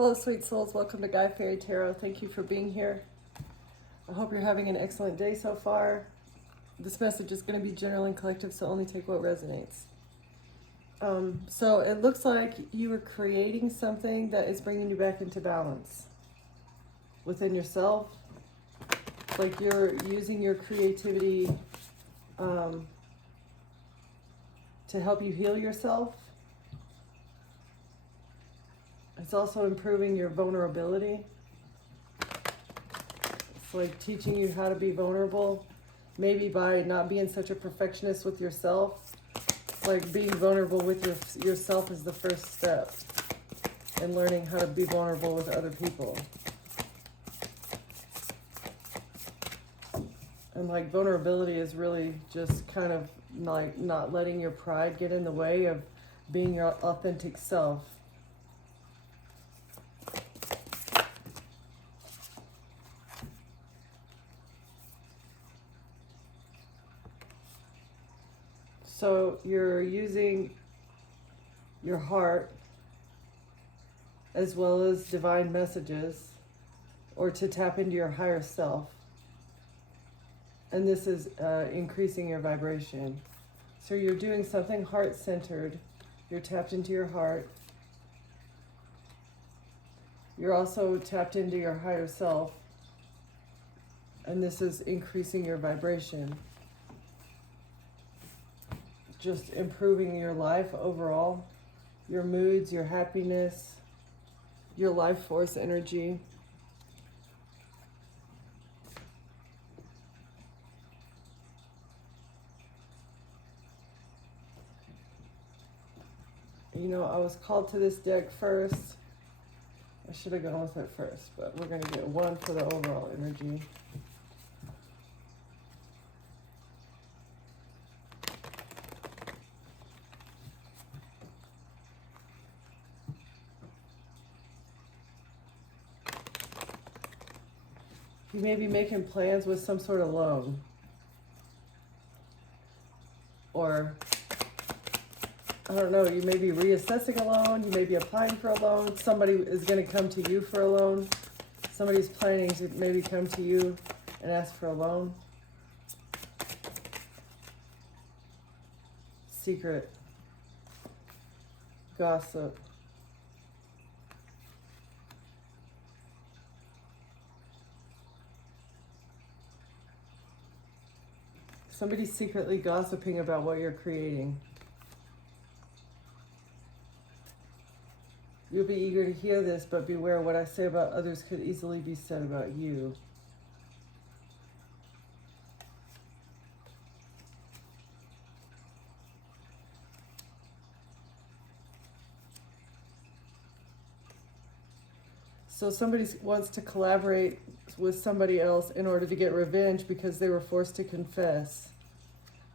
Hello, sweet souls. Welcome to Guy Fairy Tarot. Thank you for being here. I hope you're having an excellent day so far. This message is going to be general and collective, so only take what resonates. So it looks like you are creating something that is bringing you back into balance within yourself. It's like you're using your creativity to help you heal yourself. It's also improving your vulnerability. It's like teaching you how to be vulnerable, maybe by not being such a perfectionist with yourself. It's like being vulnerable with yourself is the first step in learning how to be vulnerable with other people. And like vulnerability is really just kind of like not letting your pride get in the way of being your authentic self. So you're using your heart as well as divine messages or to tap into your higher self. And this is increasing your vibration. So you're doing something heart-centered. You're tapped into your heart. You're also tapped into your higher self. And this is increasing your vibration. Just improving your life overall, your moods, your happiness, your life force energy. You know, I was called to this deck first. I should have gone with it first, but we're going to get one for the overall energy. You may be making plans with some sort of loan. Or, I don't know, you may be reassessing a loan, you may be applying for a loan, somebody is going to come to you for a loan. Somebody's planning to maybe come to you and ask for a loan. Secret. Gossip. Somebody's secretly gossiping about what you're creating. You'll be eager to hear this, but beware, what I say about others could easily be said about you. So somebody wants to collaborate with somebody else in order to get revenge because they were forced to confess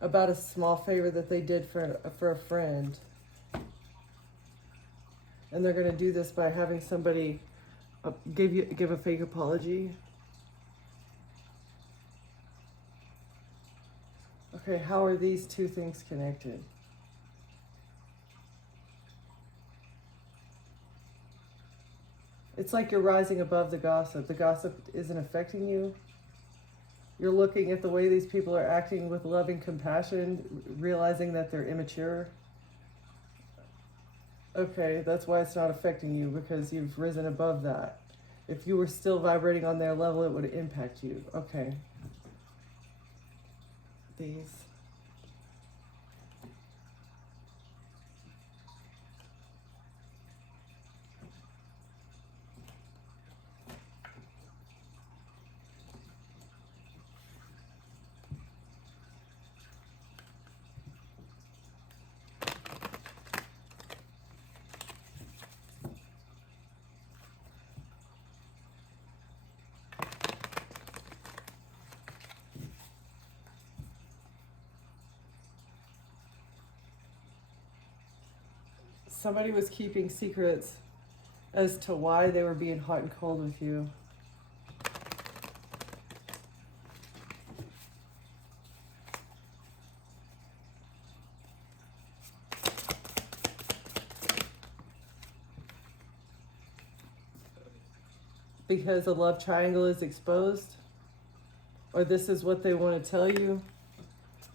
about a small favor that they did for a friend. And they're going to do this by having somebody give a fake apology. Okay, how are these two things connected? It's like you're rising above the gossip. The gossip isn't affecting you. You're looking at the way these people are acting with loving compassion, realizing that they're immature. Okay, that's why it's not affecting you, because you've risen above that. If you were still vibrating on their level, it would impact you. Okay. These. Somebody was keeping secrets as to why they were being hot and cold with you. because a love triangle is exposed, or this is what they want to tell you.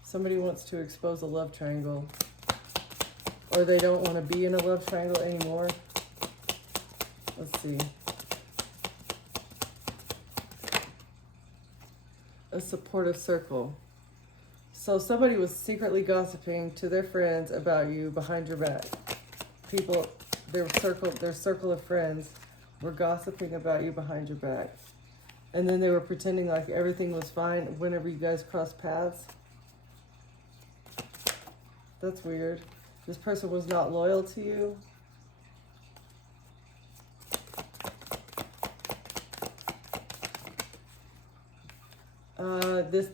Somebody wants to expose a love triangle, or they don't want to be in a love triangle anymore. Let's see. A supportive circle. So somebody was secretly gossiping to their friends about you behind your back. People, their circle of friends were gossiping about you behind your back. And then they were pretending like everything was fine whenever you guys crossed paths. That's weird. This person was not loyal to you.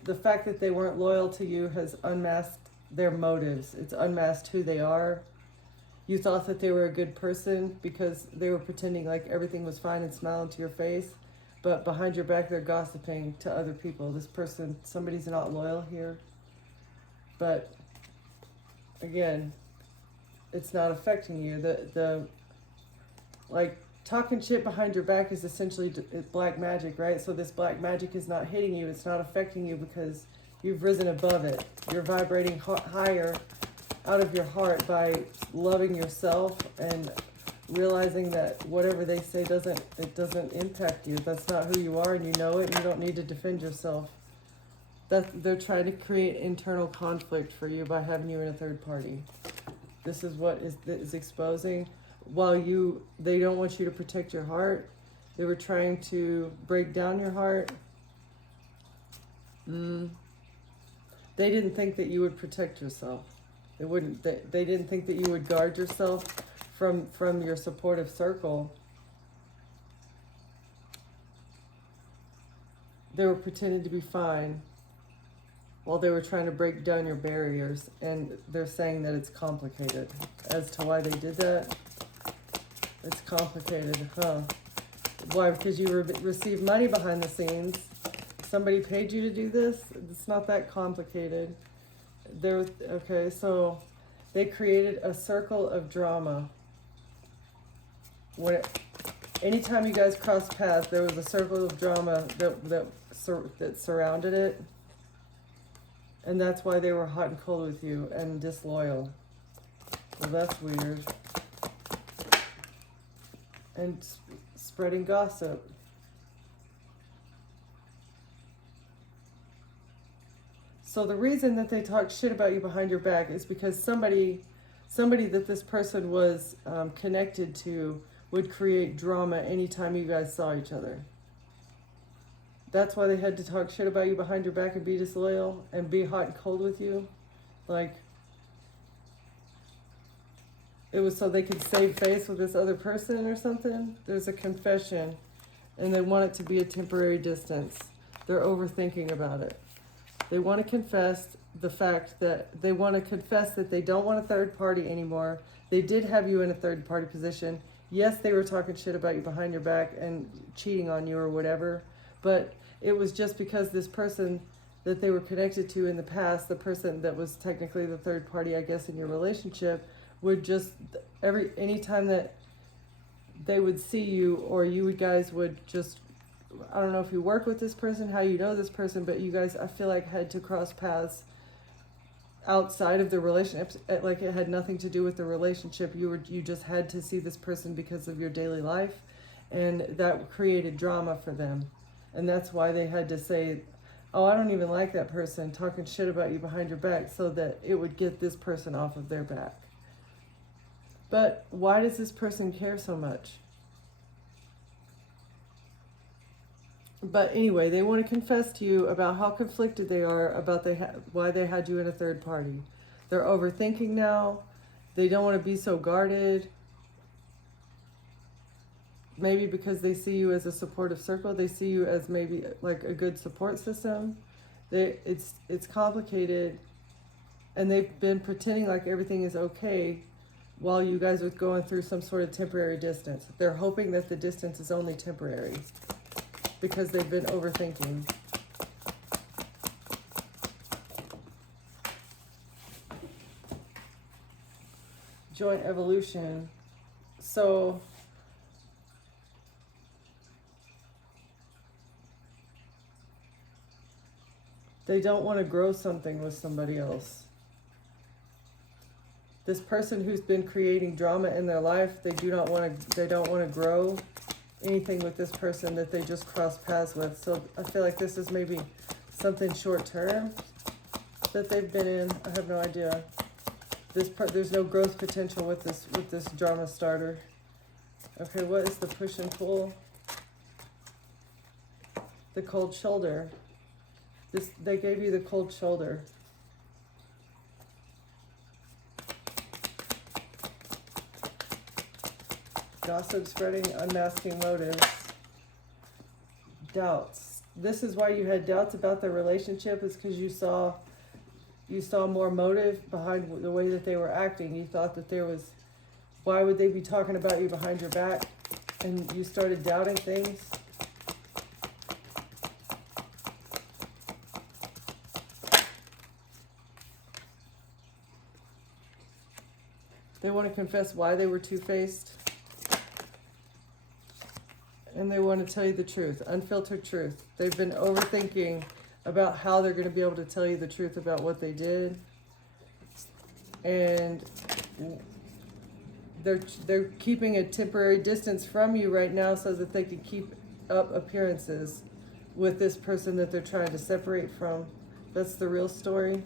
The fact that they weren't loyal to you has unmasked their motives. It's unmasked who they are. You thought that they were a good person because they were pretending like everything was fine and smiling to your face. But behind your back, they're gossiping to other people. This person, somebody's not loyal here. But again, it's not affecting you. Like, talking shit behind your back is essentially black magic, right? So this black magic is not hitting you. It's not affecting you because you've risen above it. You're vibrating higher out of your heart by loving yourself and realizing that whatever they say doesn't impact you. That's not who you are, and you know it, and you don't need to defend yourself. They're trying to create internal conflict for you by having you in a third party. This is what is exposing. While they don't want you to protect your heart, they were trying to break down your heart. They didn't think that you would protect yourself. They didn't think that you would guard yourself from your supportive circle. They were pretending to be fine while they were trying to break down your barriers, and they're saying that it's complicated. As to why they did that, it's complicated, huh? Why? Because you received money behind the scenes. Somebody paid you to do this? It's not that complicated. Okay, so they created a circle of drama. Anytime you guys crossed paths, there was a circle of drama that surrounded it. And that's why they were hot and cold with you and disloyal. Well, that's weird. And spreading gossip. So the reason that they talk shit about you behind your back is because somebody that this person was connected to would create drama anytime you guys saw each other. That's why they had to talk shit about you behind your back and be disloyal and be hot and cold with you. Like, it was so they could save face with this other person or something. There's a confession, and they want it to be a temporary distance. They're overthinking about it. They want to confess the fact that they want to confess that they don't want a third party anymore. They did have you in a third party position. Yes, they were talking shit about you behind your back and cheating on you or whatever, but it was just because this person that they were connected to in the past, the person that was technically the third party, I guess, in your relationship, would just anytime that they would see you, or you guys would just, I don't know if you work with this person, how you know this person, but you guys, I feel like, had to cross paths outside of the relationship. Like, it had nothing to do with the relationship. You just had to see this person because of your daily life, and that created drama for them. And that's why they had to say, oh, I don't even like that person, talking shit about you behind your back, so that it would get this person off of their back. But why does this person care so much? But anyway, they want to confess to you about how conflicted they are about why they had you in a third party. They're overthinking now. They don't want to be so guarded. Maybe because they see you as a supportive circle. They see you as maybe like a good support system. It's complicated. And they've been pretending like everything is okay while you guys are going through some sort of temporary distance. They're hoping that the distance is only temporary because they've been overthinking. Joint evolution. So They don't want to grow something with somebody else. This person who's been creating drama in their life, they don't want to grow anything with this person that they just cross paths with. So I feel like this is maybe something short term that they've been in. I have no idea. There's no growth potential with this drama starter. Okay, what is the push and pull? The cold shoulder. They gave you the cold shoulder. Gossip spreading, unmasking motives. Doubts. This is why you had doubts about their relationship, is because you saw more motive behind the way that they were acting. You thought that there was, why would they be talking about you behind your back? And you started doubting things. They want to confess why they were two-faced. And they want to tell you the truth, unfiltered truth. They've been overthinking about how they're going to be able to tell you the truth about what they did. And they're keeping a temporary distance from you right now so that they can keep up appearances with this person that they're trying to separate from. That's the real story.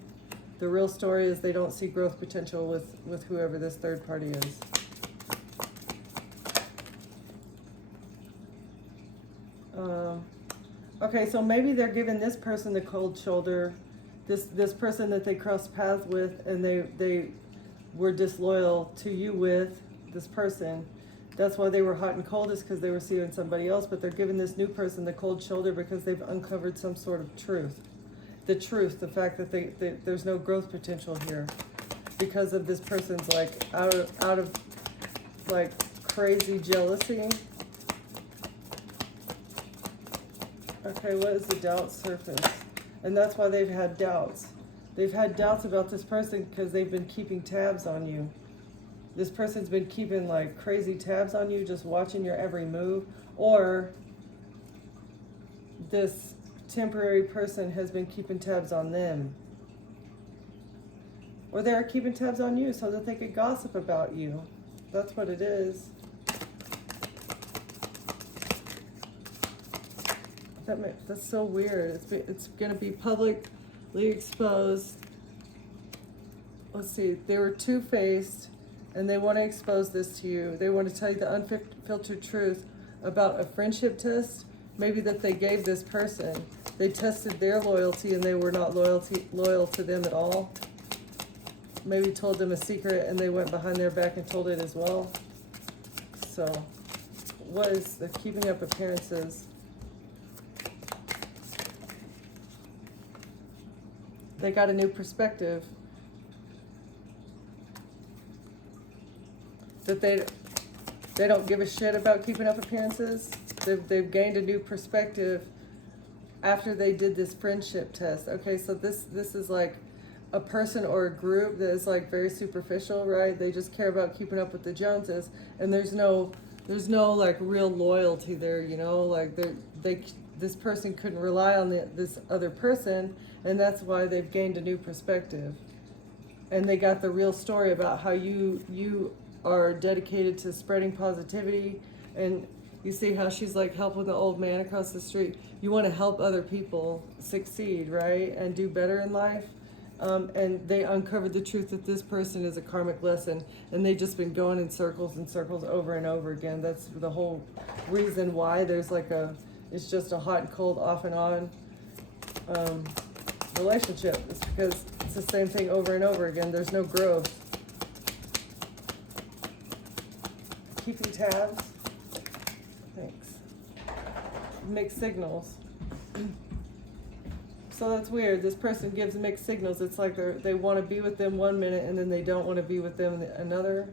The real story is they don't see growth potential with whoever this third party is. Okay, so maybe they're giving this person the cold shoulder, this person that they crossed paths with, and they were disloyal to you with this person. That's why they were hot and cold, is because they were seeing somebody else, but they're giving this new person the cold shoulder because they've uncovered some sort of truth. The truth, the fact that there's no growth potential here because of this person's like out of like crazy jealousy. Okay, what is the doubt surface? And that's why they've had doubts. They've had doubts about this person because they've been keeping tabs on you. This person's been keeping like crazy tabs on you, just watching your every move. Or this temporary person has been keeping tabs on them. Or they're keeping tabs on you so that they could gossip about you. That's what it is. That's so weird. It's going to be publicly exposed. Let's see. They were two-faced, and they want to expose this to you. They want to tell you the unfiltered truth about a friendship test, maybe that they gave this person. They tested their loyalty, and they were not loyal to them at all. Maybe told them a secret, and they went behind their back and told it as well. So, what is the keeping up appearances? They got a new perspective. That they don't give a shit about keeping up appearances. They've gained a new perspective after they did this friendship test. Okay, so this is like a person or a group that is like very superficial, right? They just care about keeping up with the Joneses, and there's no like real loyalty there, you know? Like this person couldn't rely on this other person, and that's why they've gained a new perspective. And they got the real story about how you are dedicated to spreading positivity, and you see how she's like helping the old man across the street. You want to help other people succeed, right? And do better in life. And they uncovered the truth that this person is a karmic lesson, and they've just been going in circles and circles over and over again. That's the whole reason why there's like it's just a hot and cold, off and on relationship. It's because it's the same thing over and over again. There's no growth. Keeping tabs. Thanks. Mixed signals. So that's weird. This person gives mixed signals. It's like they want to be with them one minute and then they don't want to be with them another.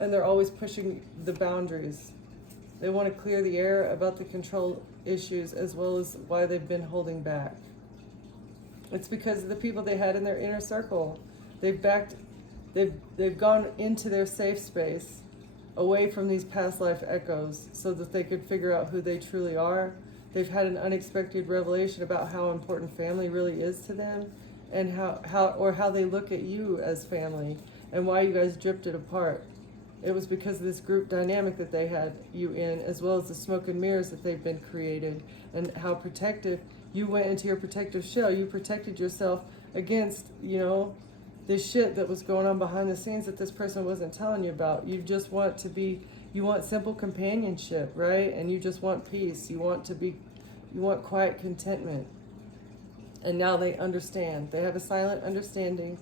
And they're always pushing the boundaries. They want to clear the air about the control issues as well as why they've been holding back. It's because of the people they had in their inner circle. They've gone into their safe space, away from these past life echoes, so that they could figure out who they truly are, they've had an unexpected revelation about how important family really is to them, and how they look at you as family, and why you guys drifted apart. It was because of this group dynamic that they had you in, as well as the smoke and mirrors that they've been created, and how protective you went into your protective shell. You protected yourself against, this shit that was going on behind the scenes that this person wasn't telling you about. You just want you want simple companionship, right? And you just want peace. You want quiet contentment. And now they understand. They have a silent understanding.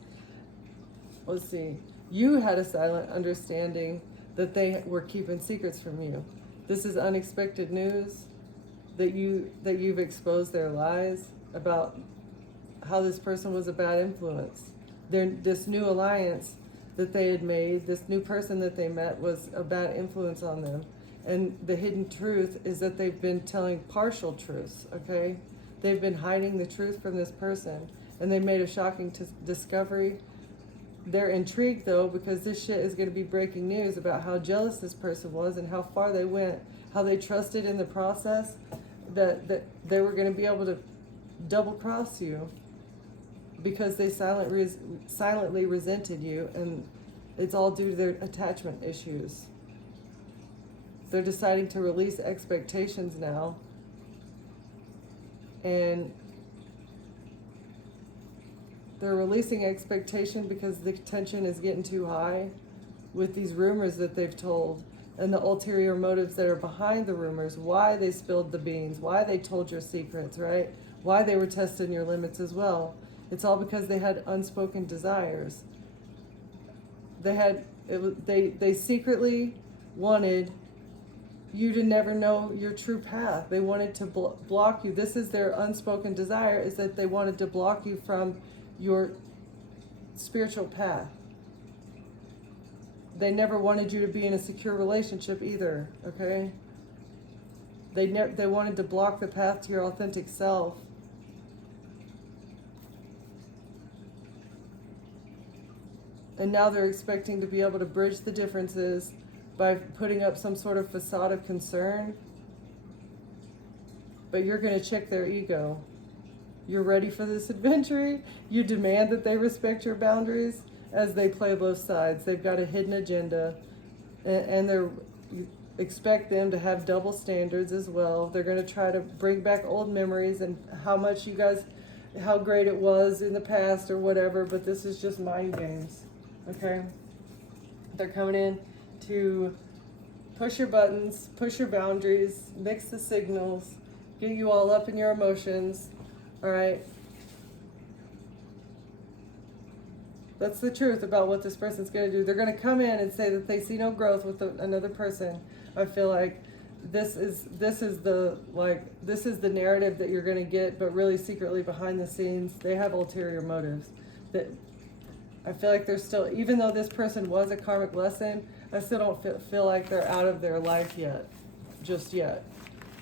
Let's see. You had a silent understanding that they were keeping secrets from you. This is unexpected news that you've exposed their lies about how this person was a bad influence. This new alliance that they had made, this new person that they met, was a bad influence on them. And the hidden truth is that they've been telling partial truths, okay? They've been hiding the truth from this person, and they made a shocking discovery. They're intrigued, though, because this shit is going to be breaking news about how jealous this person was and how far they went, how they trusted in the process, that they were going to be able to double-cross you because they silently resented you, and it's all due to their attachment issues. They're deciding to release expectations now, and they're releasing expectation because the tension is getting too high with these rumors that they've told, and the ulterior motives that are behind the rumors, why they spilled the beans, why they told your secrets, right? Why they were testing your limits as well. It's all because they had unspoken desires. They secretly wanted you to never know your true path. They wanted to block you. This is their unspoken desire, is that they wanted to block you from your spiritual path. They never wanted you to be in a secure relationship either, okay? They wanted to block the path to your authentic self. And now they're expecting to be able to bridge the differences by putting up some sort of facade of concern. But you're going to check their ego. You're ready for this adventure. You demand that they respect your boundaries as they play both sides. They've got a hidden agenda, and you expect them to have double standards as well. They're going to try to bring back old memories and how great it was in the past or whatever, but this is just mind games, okay? They're coming in to push your buttons, push your boundaries, mix the signals, get you all up in your emotions, all right? That's the truth about what this person's going to do. They're going to come in and say that they see no growth with another person. I feel like this is the narrative that you're going to get, but really secretly behind the scenes, they have ulterior motives. That I feel like they're still, even though this person was a karmic lesson, I still don't feel like they're out of their life yet, just yet.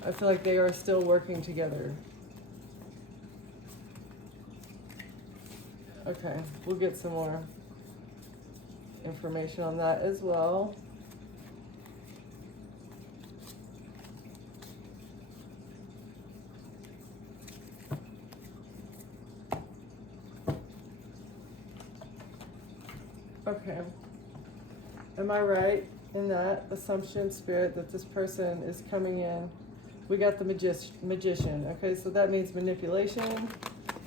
I feel like they are still working together. Okay, we'll get some more information on that as well. Okay. Am I right in that assumption, Spirit, that this person is coming in? We got the magician. Okay, so that means manipulation.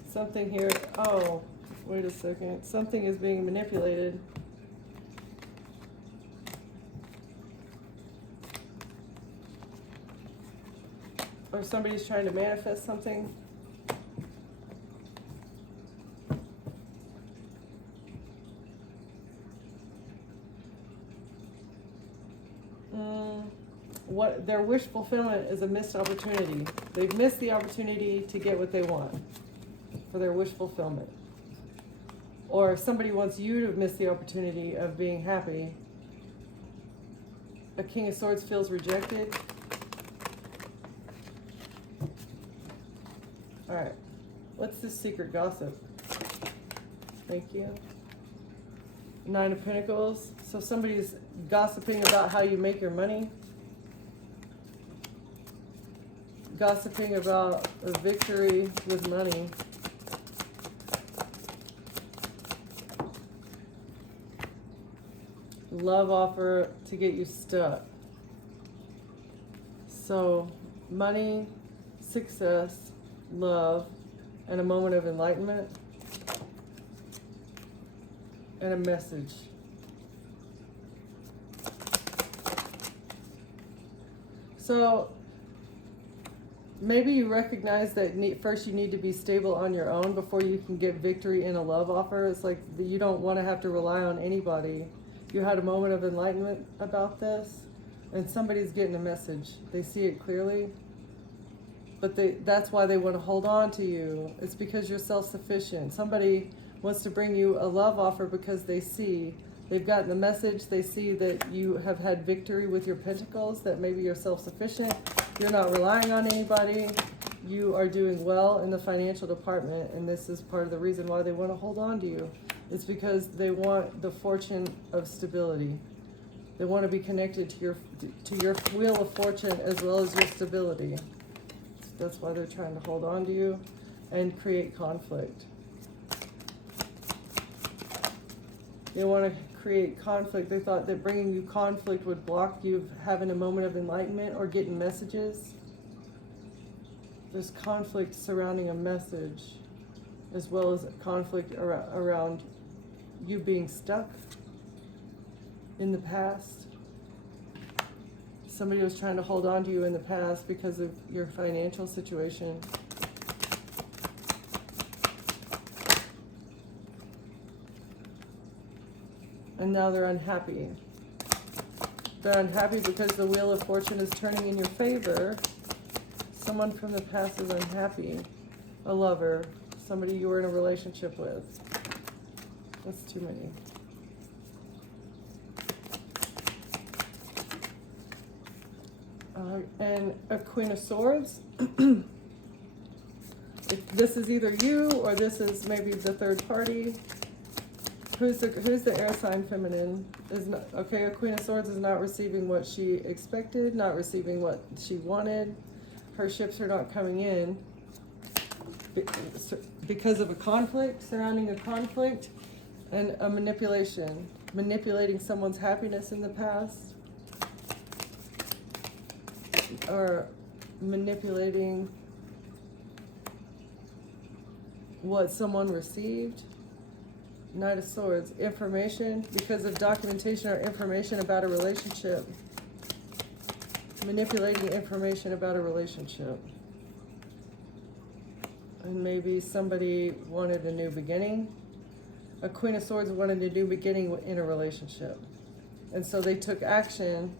Something here. Oh, wait a second. Something is being manipulated. Or somebody's trying to manifest something. What their wish fulfillment is a missed opportunity. They've missed the opportunity to get what they want for their wish fulfillment. Or somebody wants you to miss the opportunity of being happy. A King of Swords feels rejected. All right, what's this secret gossip? Thank you. Nine of Pentacles. So somebody's gossiping about how you make your money. gossiping about a victory with money. Love offer to get you stuck. So money, success, love, and a moment of enlightenment, and a message. So maybe you recognize that first you need to be stable on your own before you can get victory in a love offer. It's like you don't want to have to rely on anybody. You had a moment of enlightenment about this, and somebody's getting a message. They see it clearly, but that's why they want to hold on to you. It's because you're self-sufficient. Somebody wants to bring you a love offer because they've gotten the message. They see that you have had victory with your pentacles, that maybe you're self-sufficient. You're not relying on anybody. You are doing well in the financial department, and this is part of the reason why they want to hold on to you. It's because they want the fortune of stability. They want to be connected to your wheel of fortune as well as your stability. That's why they're trying to hold on to you and create conflict. They want to create conflict. They thought that bringing you conflict would block you having a moment of enlightenment or getting messages. There's conflict surrounding a message, as well as conflict around you being stuck in the past. Somebody was trying to hold on to you in the past because of your financial situation. And now they're unhappy. They're unhappy because the wheel of fortune is turning in your favor. Someone from the past is unhappy. A lover, somebody you were in a relationship with. That's too many. And a Queen of Swords. This is either you or this is maybe the third party. Who's the air sign feminine? Okay, a Queen of Swords is not receiving what she expected, not receiving what she wanted. Her ships are not coming in because of a conflict, surrounding a conflict, and a manipulating someone's happiness in the past, or manipulating what someone received. Knight of Swords, information, because of documentation or information about a relationship. Manipulating information about a relationship. And maybe somebody wanted a new beginning. A Queen of Swords wanted a new beginning in a relationship. And so they took action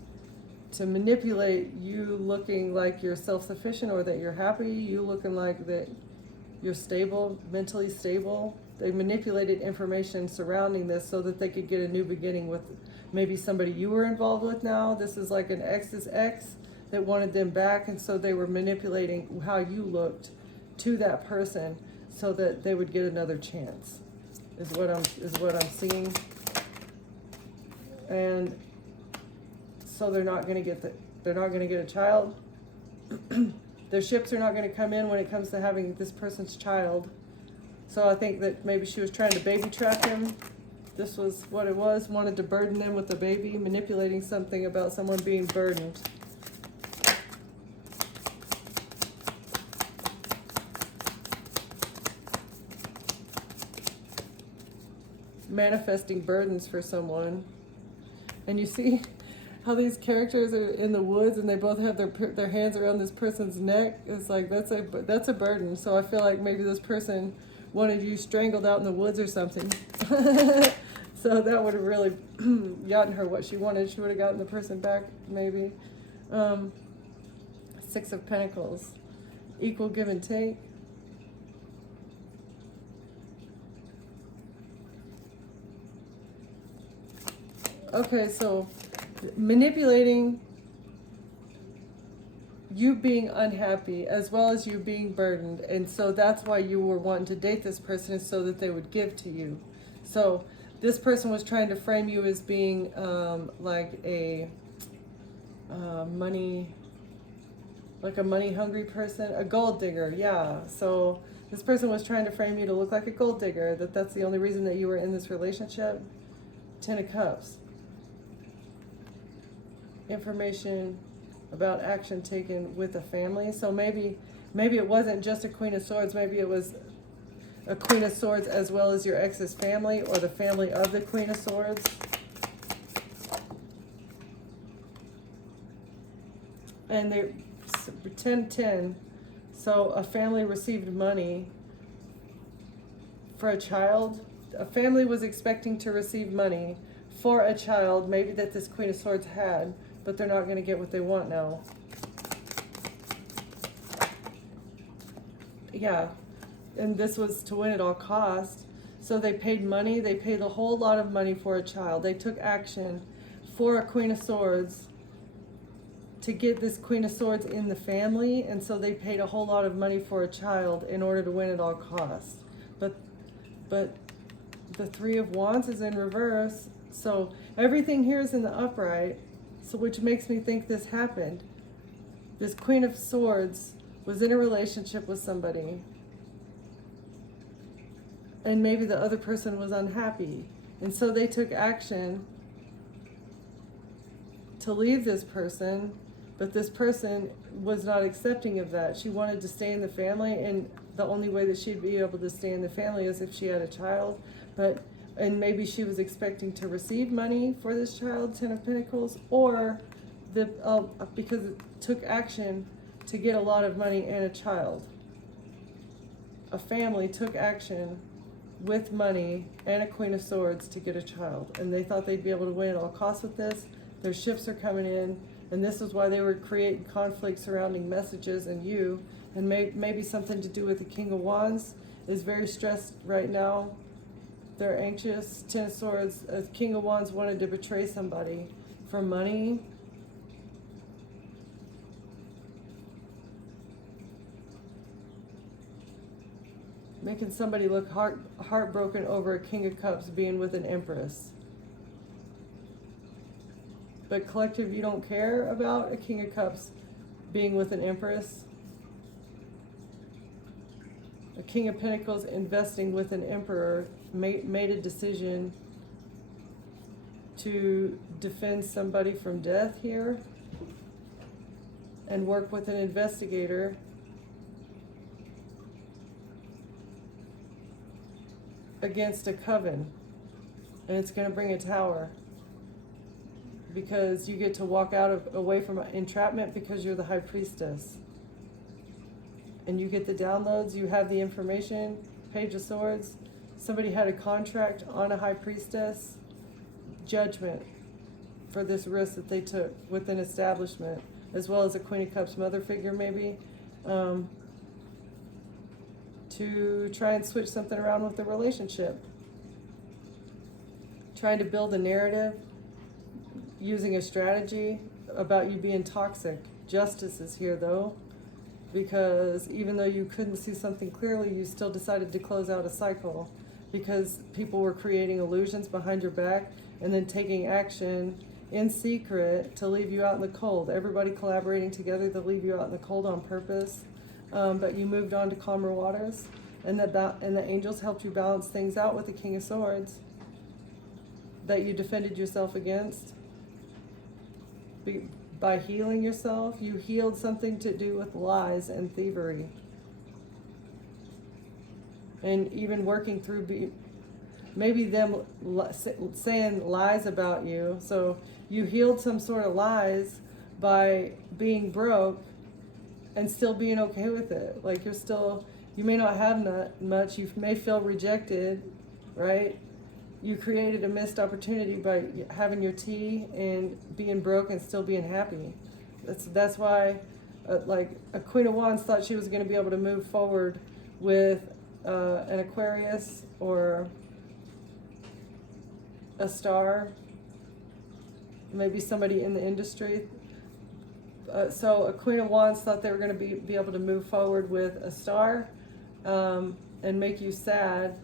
to manipulate you looking like you're self-sufficient or that you're happy, you looking like that you're stable, mentally stable. They manipulated information surrounding this so that they could get a new beginning with maybe somebody you were involved with now. This is like an ex's ex that wanted them back, and so they were manipulating how you looked to that person so that they would get another chance. Is what I'm seeing. And so they're not going to get a child. Their ships are not going to come in when it comes to having this person's child. So I think that maybe she was trying to baby trap him. This was what it was, wanted to burden them with a baby, manipulating something about someone being burdened. Manifesting burdens for someone. And you see how these characters are in the woods and they both have their hands around this person's neck. It's like that's a burden. So I feel like maybe this person wanted you strangled out in the woods or something. So that would have really gotten her what she wanted. She would have gotten the person back, maybe. Six of Pentacles. Equal give and take. Okay, so manipulating you being unhappy as well as you being burdened, and so that's why you were wanting to date this person, is so that they would give to you. So this person was trying to frame you as being like a money like a money-hungry person, a gold digger, yeah. So this person was trying to frame you to look like a gold digger, that's the only reason that you were in this relationship. 10 of Cups. Information about action taken with a family. So maybe it wasn't just a Queen of Swords, maybe it was a Queen of Swords as well as your ex's family or the family of the Queen of Swords. And they 10-10. So a family received money for a child. A family was expecting to receive money for a child, maybe that this Queen of Swords had, but they're not going to get what they want now. Yeah, and this was to win at all costs. So they paid money, they paid a whole lot of money for a child. They took action for a Queen of Swords to get this Queen of Swords in the family, and so they paid a whole lot of money for a child in order to win at all costs. But the Three of Wands is in reverse, so everything here is in the upright, so which makes me think this happened. This Queen of Swords was in a relationship with somebody, and maybe the other person was unhappy, and so they took action to leave this person, but this person was not accepting of that. She wanted to stay in the family, and the only way that she'd be able to stay in the family is if she had a child. And maybe she was expecting to receive money for this child, 10 of Pentacles, or because it took action to get a lot of money and a child. A family took action with money and a Queen of Swords to get a child, and they thought they'd be able to win at all costs with this. Their ships are coming in, and this is why they were creating conflict surrounding messages and you, and maybe something to do with the King of Wands is very stressed right now. They're anxious. 10 of Swords, King of Wands wanted to betray somebody for money. Making somebody look heartbroken over a King of Cups being with an Empress. But collective, you don't care about a King of Cups being with an Empress. A King of Pentacles investing with an Emperor made a decision to defend somebody from death here and work with an investigator against a coven. And it's going to bring a tower, because you get to walk away from entrapment because you're the High Priestess. And you get the downloads, you have the information. Page of Swords. Somebody had a contract on a High Priestess. Judgment for this risk that they took with an establishment, as well as a Queen of Cups mother figure maybe, to try and switch something around with the relationship. Trying to build a narrative using a strategy about you being toxic. Justice is here though, because even though you couldn't see something clearly, you still decided to close out a cycle because people were creating illusions behind your back and then taking action in secret to leave you out in the cold. Everybody collaborating together to leave you out in the cold on purpose. But you moved on to calmer waters, and the angels helped you balance things out with the King of Swords that you defended yourself against. By healing yourself, you healed something to do with lies and thievery. And even working through maybe them saying lies about you. So you healed some sort of lies by being broke and still being okay with it. Like you may not have much, you may feel rejected, right? You created a missed opportunity by having your tea and being broke and still being happy. That's why, like a Queen of Wands thought she was going to be able to move forward with an Aquarius or a star, maybe somebody in the industry. So a Queen of Wands thought they were going to be able to move forward with a star and make you sad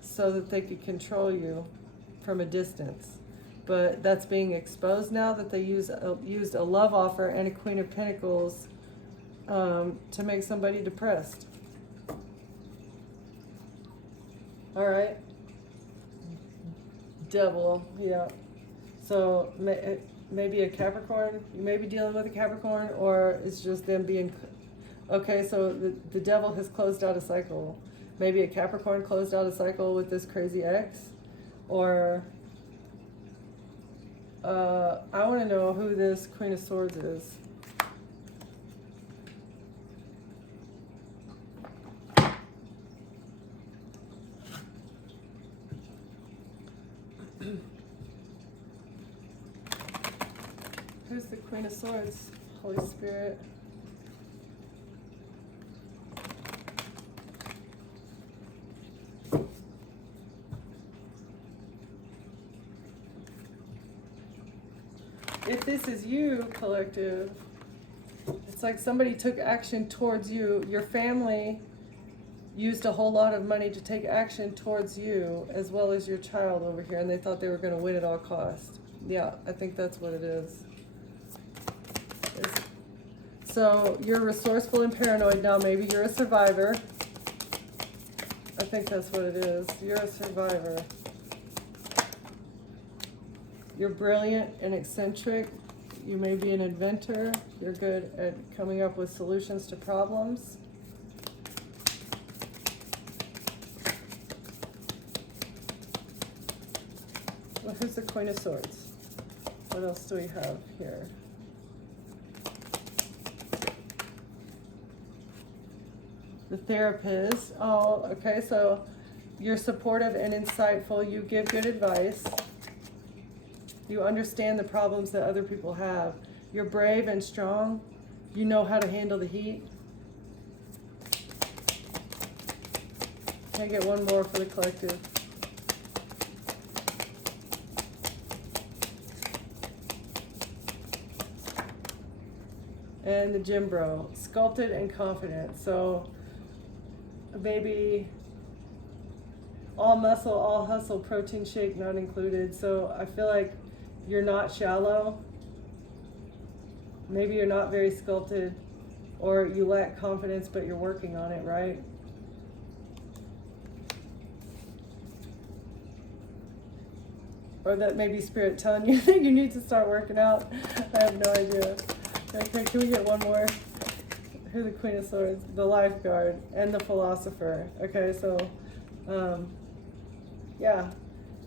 so that they could control you from a distance. but that's being exposed now that they used a love offer and a Queen of Pentacles to make somebody depressed. All right. Devil, yeah. So maybe a Capricorn, you may be dealing with a Capricorn, or it's just them being, okay, so the devil has closed out a cycle. Maybe a Capricorn closed out a cycle with this crazy ex, or I want to know who this Queen of Swords is. Who's the Queen of Swords? Holy Spirit. If this is you, collective, it's like somebody took action towards you. Your family used a whole lot of money to take action towards you, as well as your child over here, and they thought they were going to win at all costs. Yeah, I think that's what it is. So you're resourceful and paranoid now. Maybe you're a survivor. I think that's what it is. You're a survivor. You're brilliant and eccentric. You may be an inventor. You're good at coming up with solutions to problems. Well, who's the Queen of Swords? What else do we have here? The Therapist. Oh, okay, so you're supportive and insightful. You give good advice. You understand the problems that other people have. You're brave and strong. You know how to handle the heat. Can I get one more for the collective? And the Gym Bro, sculpted and confident. So maybe all muscle, all hustle, protein shake not included. So I feel like you're not shallow. Maybe you're not very sculpted, or you lack confidence, but you're working on it, right? Or that may be Spirit telling you that you need to start working out. I have no idea. Okay, can we get one more? Who's the Queen of Swords? The Lifeguard and the Philosopher. Okay, so, yeah,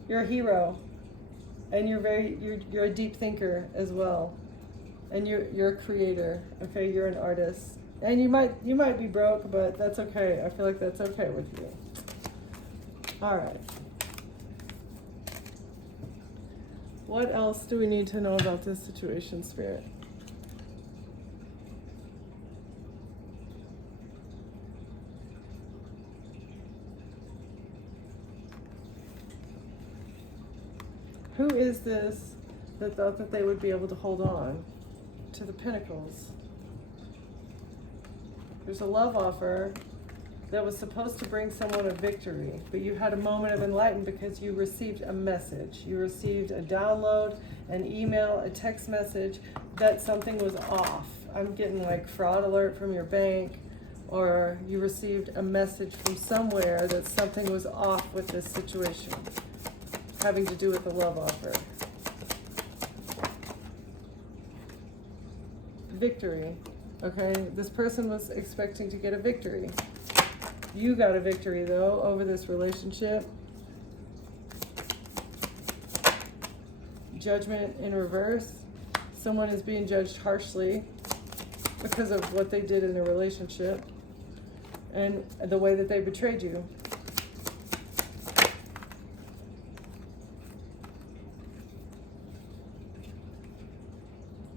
you're a hero, and you're a deep thinker as well, and you're a creator. Okay, you're an artist, and you might be broke, but that's okay. I feel like that's okay with you. All right. What else do we need to know about this situation, Spirit? Who is this that thought that they would be able to hold on to the Pentacles? There's a love offer that was supposed to bring someone a victory, but you had a moment of enlightenment because you received a message. You received a download, an email, a text message that something was off. I'm getting like fraud alert from your bank, or you received a message from somewhere that something was off with this situation, having to do with the love offer. Victory. Okay, this person was expecting to get a victory. You got a victory, though, over this relationship. Judgment in reverse. Someone is being judged harshly because of what they did in the relationship and the way that they betrayed you.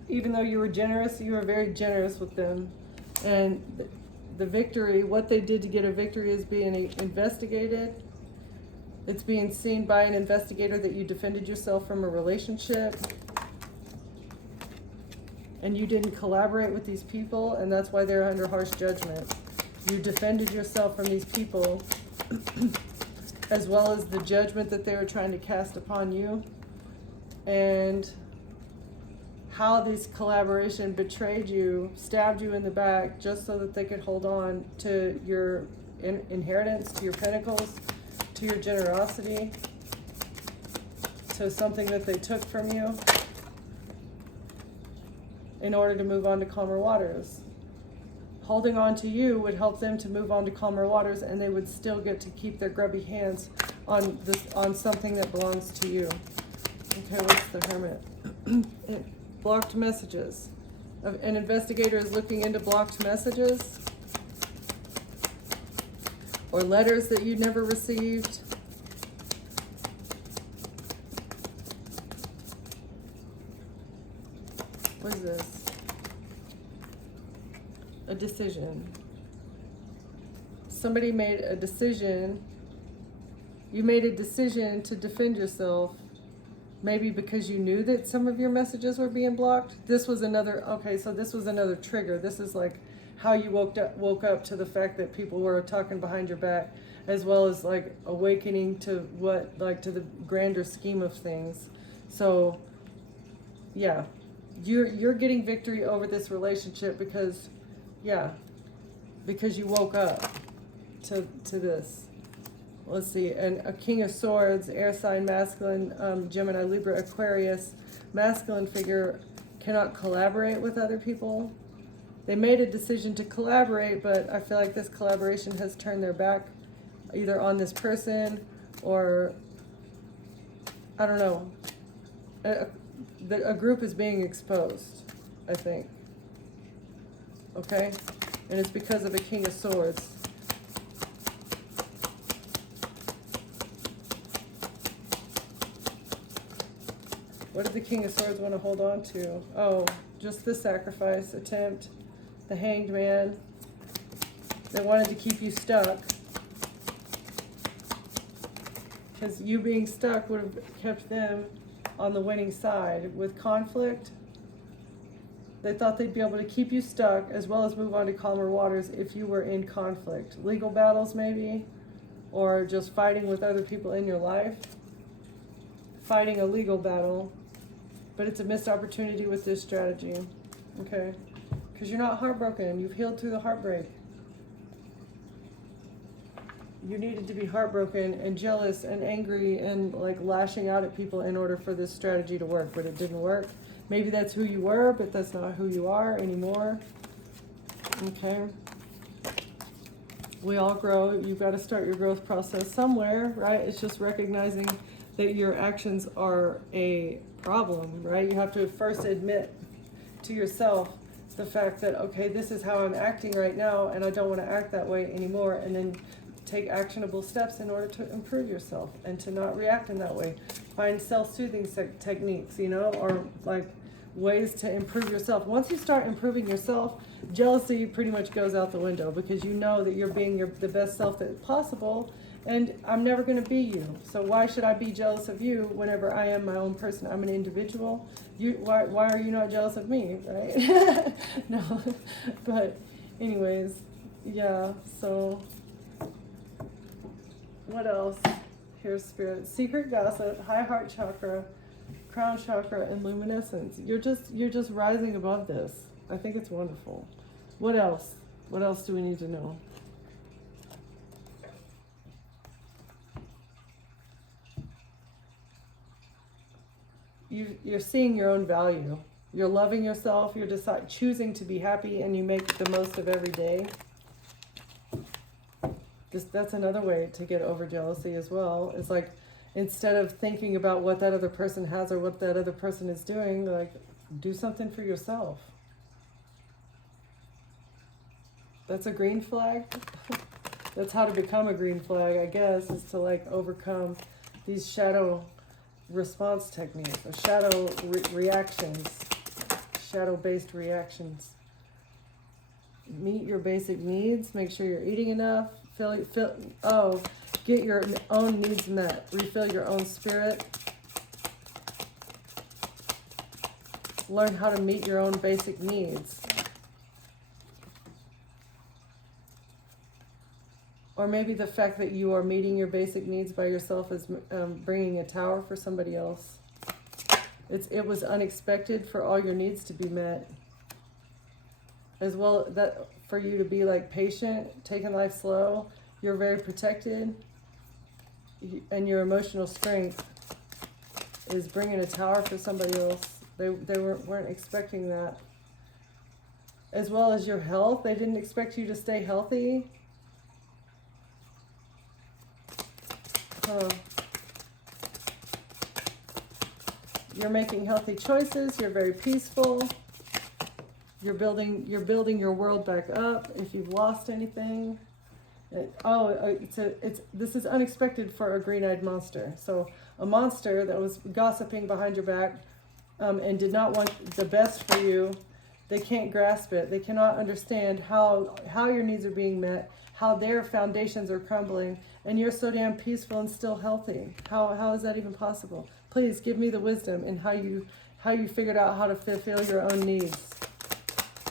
Even though you were generous, you were very generous with them. And the victory, what they did to get a victory, is being investigated. It's being seen by an investigator that you defended yourself from a relationship. And you didn't collaborate with these people, and that's why they're under harsh judgment. You defended yourself from these people, as well as the judgment that they were trying to cast upon you. and how this collaboration betrayed you, stabbed you in the back just so that they could hold on to your inheritance, to your pentacles, to your generosity, to something that they took from you in order to move on to calmer waters. Holding on to you would help them to move on to calmer waters, and they would still get to keep their grubby hands on something that belongs to you. Okay, what's the Hermit? Blocked messages. An investigator is looking into blocked messages or letters that you never received. What is this? A decision. Somebody made a decision. You made a decision to defend yourself. Maybe because you knew that some of your messages were being blocked. This was another, okay, so this was another trigger. This is like how you woke up to the fact that people were talking behind your back, as well as like awakening to what, like to the grander scheme of things. So yeah, you're getting victory over this relationship because, yeah, because you woke up to this. Let's see, and a King of Swords, air sign, masculine, Gemini, Libra, Aquarius. Masculine figure cannot collaborate with other people. They made a decision to collaborate, but I feel like this collaboration has turned their back either on this person or, I don't know. A group is being exposed, I think. Okay? And it's because of a King of Swords. What did the King of Swords want to hold on to? Oh, just the sacrifice attempt, the Hanged Man. They wanted to keep you stuck. Because you being stuck would have kept them on the winning side. With conflict, they thought they'd be able to keep you stuck as well as move on to calmer waters if you were in conflict. Legal battles maybe, or just fighting with other people in your life. Fighting a legal battle. But it's a missed opportunity with this strategy, okay? Because you're not heartbroken. You've healed through the heartbreak. You needed to be heartbroken and jealous and angry and like lashing out at people in order for this strategy to work, but it didn't work. Maybe that's who you were, but that's not who you are anymore, okay? We all grow. You've got to start your growth process somewhere, right? It's just recognizing that your actions are a problem, right? You have to first admit to yourself the fact that, okay, this is how I'm acting right now and I don't want to act that way anymore, and then take actionable steps in order to improve yourself and to not react in that way. Find self-soothing techniques, you know, or like ways to improve yourself. Once you start improving yourself, jealousy pretty much goes out the window because you know that you're being the best self that possible. And I'm never going to be you. So why should I be jealous of you whenever I am my own person? I'm an individual. Why are you not jealous of me, right? No. But anyways, yeah. So what else? Here's Spirit. Secret gossip, high heart chakra, crown chakra, and luminescence. You're just rising above this. I think it's wonderful. What else? What else do we need to know? You're seeing your own value. You're loving yourself. You're choosing to be happy, and you make the most of every day. That's another way to get over jealousy as well. It's like, instead of thinking about what that other person has or what that other person is doing, like, do something for yourself. That's a green flag. That's how to become a green flag, I guess, is to like overcome these shadow response techniques or shadow reactions, shadow-based reactions. Meet your basic needs. Make sure you're eating enough. Get your own needs met. Refill your own spirit. Learn how to meet your own basic needs. Or maybe the fact that you are meeting your basic needs by yourself is bringing a tower for somebody else. It was unexpected for all your needs to be met, as well that for you to be like patient, taking life slow. You're very protected, and your emotional strength is bringing a tower for somebody else. They weren't expecting that. As well as your health, they didn't expect you to stay healthy. You're making healthy choices. You're very peaceful. You're building your world back up. If you've lost anything, this is unexpected for a green-eyed monster. So a monster that was gossiping behind your back, and did not want the best for you. They can't grasp it. They cannot understand how your needs are being met, how their foundations are crumbling, and you're so damn peaceful and still healthy. How is that even possible? Please give me the wisdom in how you figured out how to fulfill your own needs,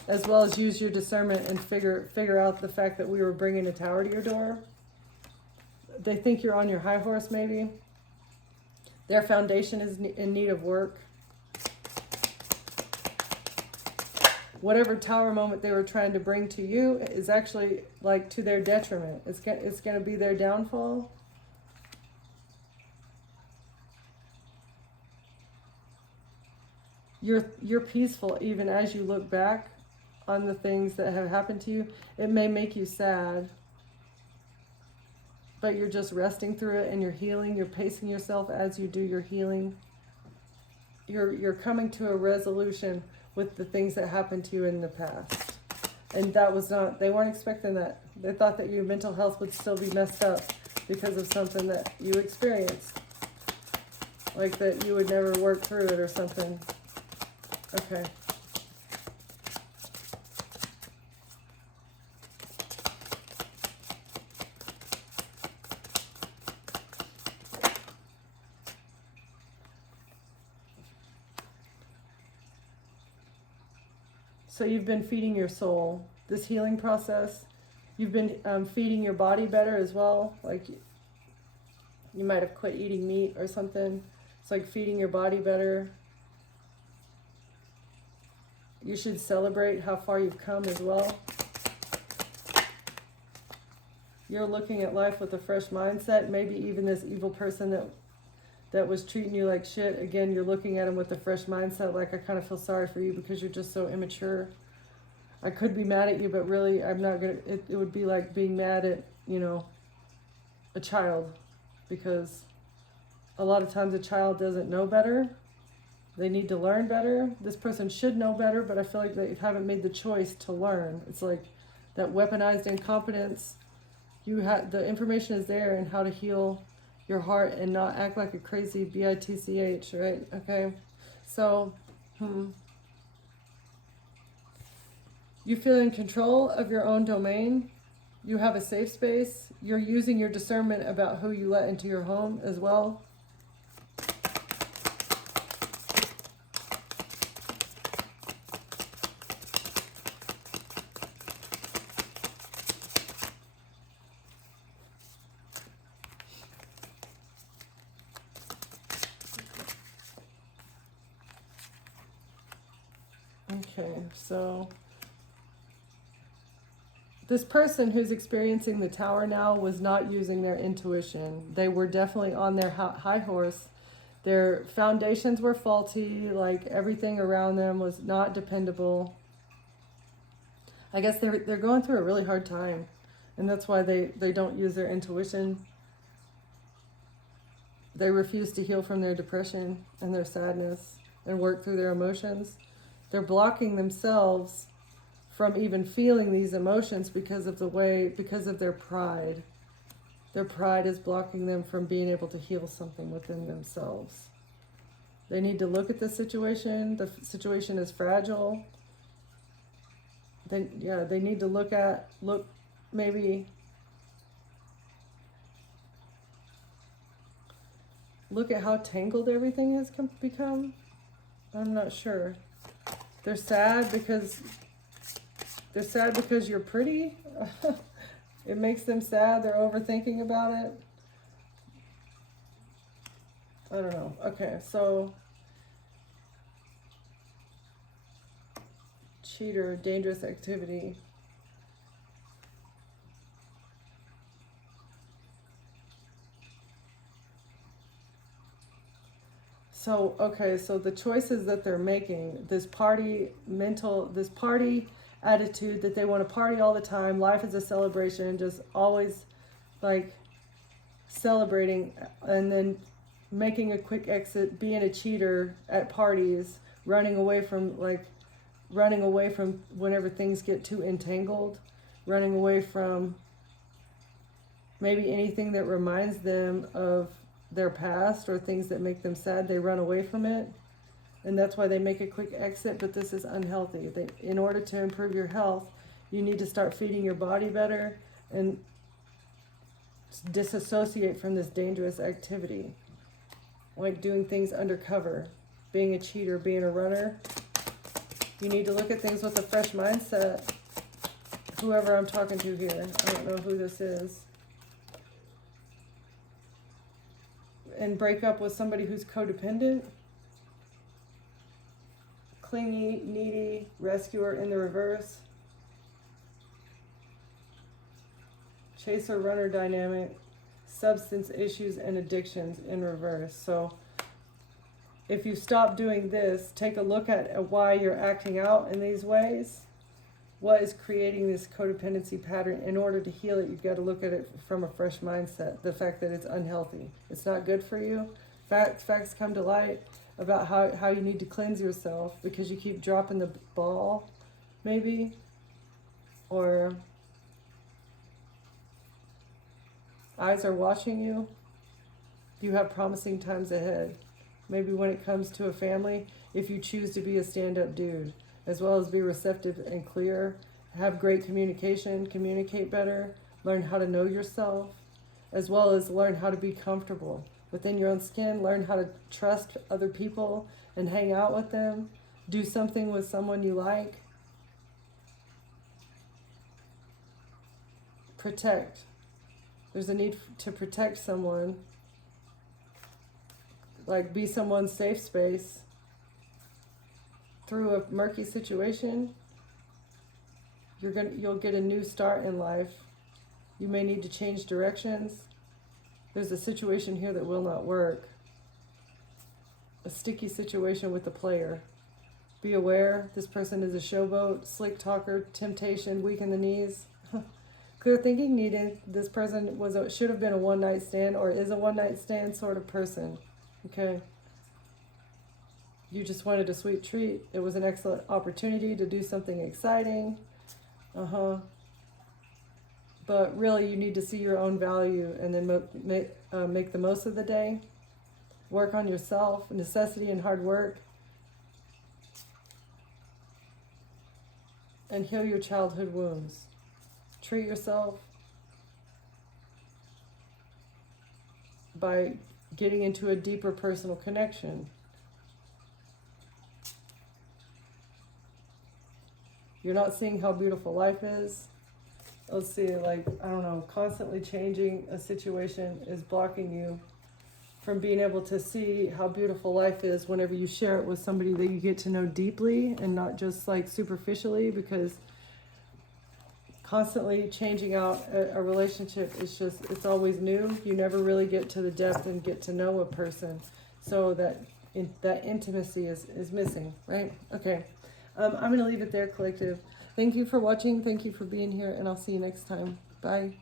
as well as use your discernment and figure out the fact that we were bringing a tower to your door. They think you're on your high horse, maybe. Their foundation is in need of work. Whatever tower moment they were trying to bring to you is actually like to their detriment. It's going to be their downfall. You're peaceful even as you look back on the things that have happened to you. It may make you sad, but you're just resting through it and you're healing. You're pacing yourself as you do your healing. You're coming to a resolution with the things that happened to you in the past. And that was not, they weren't expecting that. They thought that your mental health would still be messed up because of something that you experienced. Like that you would never work through it or something. Okay. So you've been feeding your soul. This healing process, you've been feeding your body better as well. Like you might have quit eating meat or something. It's like feeding your body better. You should celebrate how far you've come as well. You're looking at life with a fresh mindset. Maybe even this evil person that was treating you like shit, again, you're looking at him with a fresh mindset. Like, I kind of feel sorry for you because you're just so immature. I could be mad at you, but really I'm not gonna, it would be like being mad at, a child, because a lot of times a child doesn't know better. They need to learn better. This person should know better, but I feel like they haven't made the choice to learn. It's like that weaponized incompetence. The information is there in how to heal your heart and not act like a crazy bitch, right? Okay. So, you feel in control of your own domain. You have a safe space. You're using your discernment about who you let into your home as well. Okay, so this person who's experiencing the tower now was not using their intuition. They were definitely on their high horse. Their foundations were faulty, like everything around them was not dependable. I guess they're going through a really hard time, and that's why they don't use their intuition. They refuse to heal from their depression and their sadness and work through their emotions. They're blocking themselves from even feeling these emotions because of their pride. Their pride is blocking them from being able to heal something within themselves. They need to look at the situation. The situation is fragile. They need to look at how tangled everything has become. I'm not sure. They're sad because you're pretty. It makes them sad. They're overthinking about it. I don't know. Okay, so cheater, dangerous activity. So, okay, so the choices that they're making, this party attitude that they want to party all the time, life is a celebration, just always like celebrating, and then making a quick exit, being a cheater at parties, running away from whenever things get too entangled, running away from maybe anything that reminds them of their past or things that make them sad. They run away from it, and that's why they make a quick exit. But this is unhealthy. In order to improve your health, you need to start feeding your body better and disassociate from this dangerous activity, like doing things undercover, being a cheater, being a runner. You need to look at things with a fresh mindset. Whoever I'm talking to here, I don't know who this is. And break up with somebody who's codependent, clingy, needy, rescuer in the reverse, chaser, runner dynamic, substance issues and addictions in reverse. So if you stop doing this, take a look at why you're acting out in these ways. What is creating this codependency pattern? In order to heal it, you've got to look at it from a fresh mindset. The fact that it's unhealthy. It's not good for you. Facts come to light about how you need to cleanse yourself because you keep dropping the ball, maybe. Or eyes are watching you. You have promising times ahead. Maybe when it comes to a family, if you choose to be a stand-up dude, as well as be receptive and clear, have great communication, communicate better, learn how to know yourself, as well as learn how to be comfortable within your own skin, learn how to trust other people and hang out with them, do something with someone you like. Protect. There's a need to protect someone, like be someone's safe space. Through a murky situation, you'll get a new start in life. You may need to change directions. There's a situation here that will not work. A sticky situation with the player. Be aware, this person is a showboat, slick talker, temptation, weak in the knees. Clear thinking needed. This person should have been a one-night stand or is a one-night stand sort of person. Okay. You just wanted a sweet treat. It was an excellent opportunity to do something exciting. But really, you need to see your own value and then make the most of the day. Work on yourself, necessity and hard work. And heal your childhood wounds. Treat yourself by getting into a deeper personal connection. You're not seeing how beautiful life is. Let's see, constantly changing a situation is blocking you from being able to see how beautiful life is whenever you share it with somebody that you get to know deeply and not just superficially, because constantly changing out a relationship it's always new. You never really get to the depth and get to know a person. So that intimacy is missing, right? Okay. I'm going to leave it there, collective. Thank you for watching. Thank you for being here, and I'll see you next time. Bye.